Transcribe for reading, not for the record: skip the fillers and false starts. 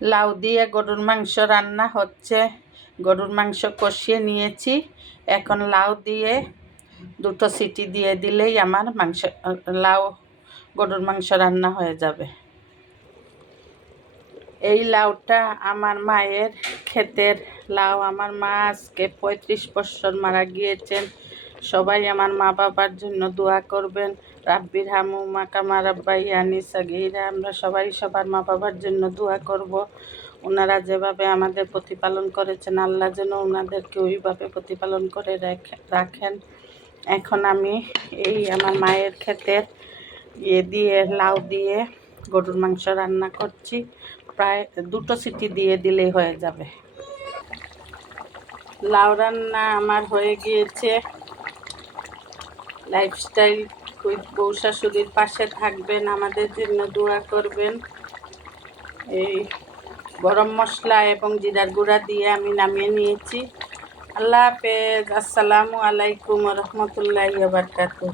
লাউ দিয়ে গরুর মাংস রান্না হচ্ছে। গরুর মাংস কষিয়ে নিয়েছি, এখন লাউ দিয়ে 2টো সিটি দিয়ে দিলেই আমার লাউ গরুর মাংস রান্না হয়ে যাবে। এই লাউটা আমার মায়ের ক্ষেতের লাউ। আমার মা আজকে 35 বছর মারা গিয়েছেন। সবাই আমার মা বাবার জন্য দোয়া করবেন। রাব্বির হামুমা কামা রাব্বাইয়ানি সাগীরা। আমরা সবাই সবার মা বাবার জন্য দোয়া করব। ওনারা যেভাবে আমাদের প্রতিপালন করেছেন, আল্লাহ যেন ওনাদেরকে ওইভাবে প্রতিপালন করে রাখেন। এখন আমি এই আমার মায়ের ক্ষেতের দিয়ে লাউ দিয়ে গরুর মাংস রান্না করছি। প্রায় 2টো সিটি দিয়ে দিলেই হয়ে যাবে। লাউ রান্না আমার হয়ে গিয়েছে। লাইফস্টাইল উইথ বউ শাশুড়ির পাশে থাকবেন, আমাদের জন্য দোয়া করবেন। এই গরম মশলা এবং জিরার গুঁড়া দিয়ে আমি নামিয়ে নিয়েছি। আল্লাহ হাফেজ। আসসালামু আলাইকুম ওয়া রাহমাতুল্লাহি ওয়া বারাকাতুহু।